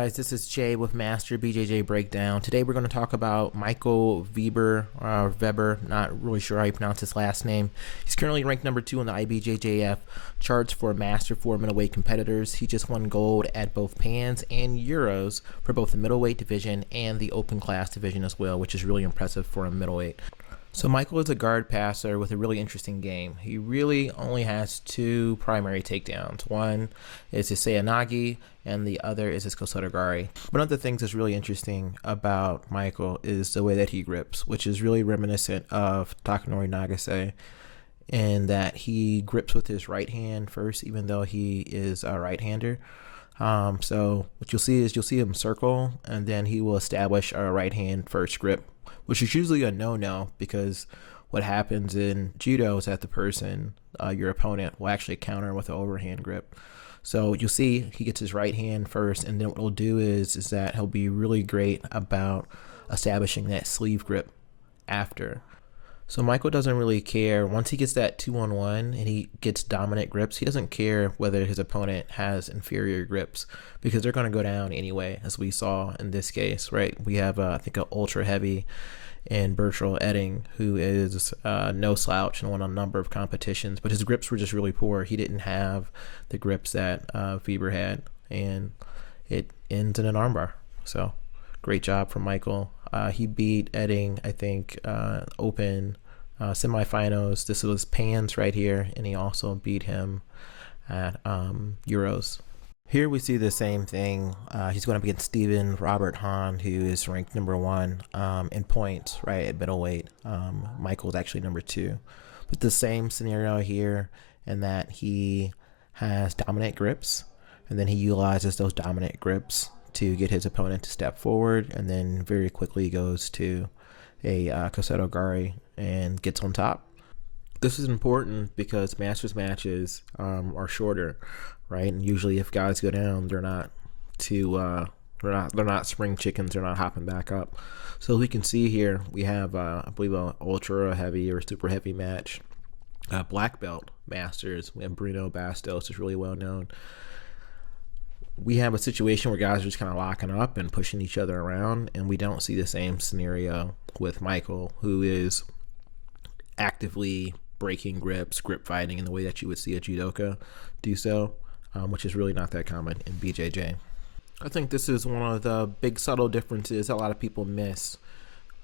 guys, this is Jay with Master BJJ Breakdown. Today we're going to talk about Michal Vebr, Vebr, not really sure how you pronounce his last name. He's currently ranked number 2 on the IBJJF charts for Master 4 middleweight competitors. He just won gold at both Pans and Euros for both the middleweight division and the open class division as well, which is really impressive for a middleweight. So Michal is a guard passer with a really interesting game. He really only has 2 primary takedowns. One is his seoi-nage and the other is his kosoto-gari. One of the things that's really interesting about Michal is the way that he grips, which is really reminiscent of Takanori Nagase, in that he grips with his right hand first, even though he is a right-hander. So what you'll see is you'll see him circle, and then he will establish a right hand first grip, which is usually a no-no, because what happens in Judo is that the person, your opponent, will actually counter with an overhand grip. So you'll see he gets his right hand first, and then what he'll do is that he'll be really great about establishing that sleeve grip after. So Michal doesn't really care. Once he gets that 2-on-1 and he gets dominant grips, he doesn't care whether his opponent has inferior grips, because they're going to go down anyway, as we saw in this case, right? We have, I think, an ultra heavy in Bertrand Edding, who is no slouch and won a number of competitions, but his grips were just really poor. He didn't have the grips that Vebr had, and it ends in an armbar. So great job from Michal. He beat Edding, I think, open semifinals. This was Pans right here, and he also beat him at Euros. Here we see the same thing. He's going up against Stephen Robert Hahn, who is ranked number 1 in points, right, at middleweight. Michal's actually number 2. But the same scenario here, in that he has dominant grips, and then he utilizes those dominant grips to get his opponent to step forward, and then very quickly goes to a kosoto-gari and gets on top. This is important because Masters matches are shorter, right? And usually if guys go down, they're not spring chickens, they're not hopping back up. So we can see here we have I believe a ultra heavy or super heavy match, black belt Masters. We have Bruno Bastos, is really well known. We have a situation where guys are just kind of locking up and pushing each other around, and we don't see the same scenario with Michal, who is actively breaking grips, grip fighting in the way that you would see a Judoka do so, which is really not that common in BJJ. I think this is one of the big subtle differences a lot of people miss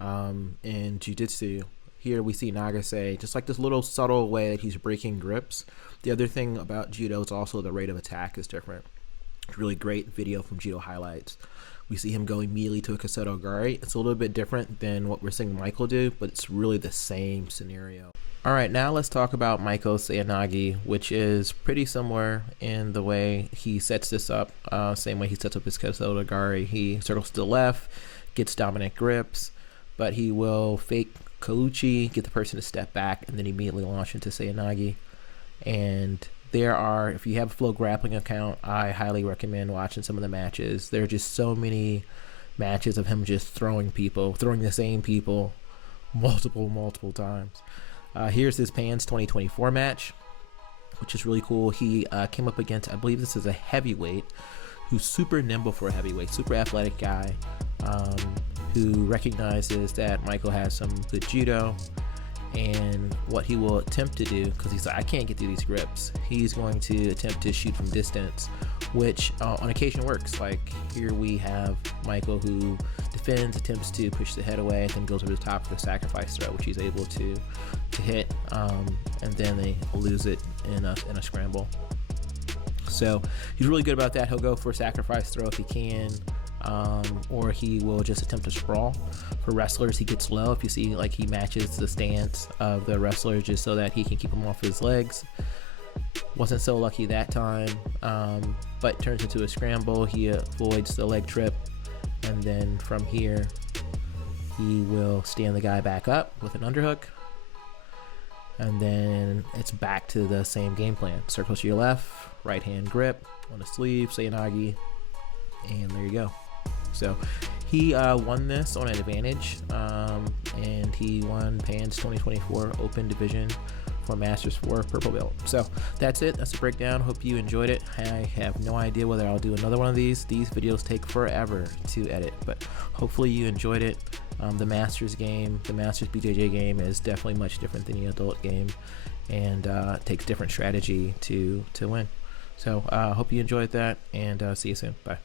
in jiu-jitsu. Here we see Nagase, just like this little subtle way that he's breaking grips. The other thing about Judo is also the rate of attack is different. Really great video from Judo highlights. We see him go immediately to a kosoto-gari. It's a little bit different than what we're seeing Michal do, but it's really the same scenario. All right, now let's talk about Michal's seoi-nage, which is pretty similar in the way he sets this up. Same way he sets up his kosoto-gari. He circles to the left, gets dominant grips, but he will fake Kauchi, get the person to step back, and then immediately launch into seoi-nage. And there are, if you have a Flow Grappling account, I highly recommend watching some of the matches. There are just so many matches of him just throwing the same people multiple times. Here's his Pans 2024 match, which is really cool. He came up against, I believe this is a heavyweight, who's super nimble for a heavyweight, super athletic guy, who recognizes that Michal has some good judo. And what he will attempt to do, because he's like, I can't get through these grips, he's going to attempt to shoot from distance, which on occasion works. Like here we have Michal, who defends, attempts to push the head away, then goes over the top for the sacrifice throw, which he's able to hit, and then they lose it in a scramble. So he's really good about that. He'll go for a sacrifice throw if he can, or he will just attempt to sprawl. For wrestlers, he gets low. If you see, like, he matches the stance of the wrestler just so that he can keep him off his legs. Wasn't so lucky that time, but turns into a scramble. He avoids the leg trip, and then from here he will stand the guy back up with an underhook, and then it's back to the same game plan. Circle to your left, right hand grip on the sleeve, seoi-nage, and there you go. So he won this on an advantage, and he won Pans 2024 Open Division for Masters for purple belt. So that's it. That's a breakdown. Hope you enjoyed it. I have no idea whether I'll do another one of these. These videos take forever to edit, but hopefully you enjoyed it. The Masters game, the Masters BJJ game is definitely much different than the adult game, and takes different strategy to win. So hope you enjoyed that, and see you soon. Bye.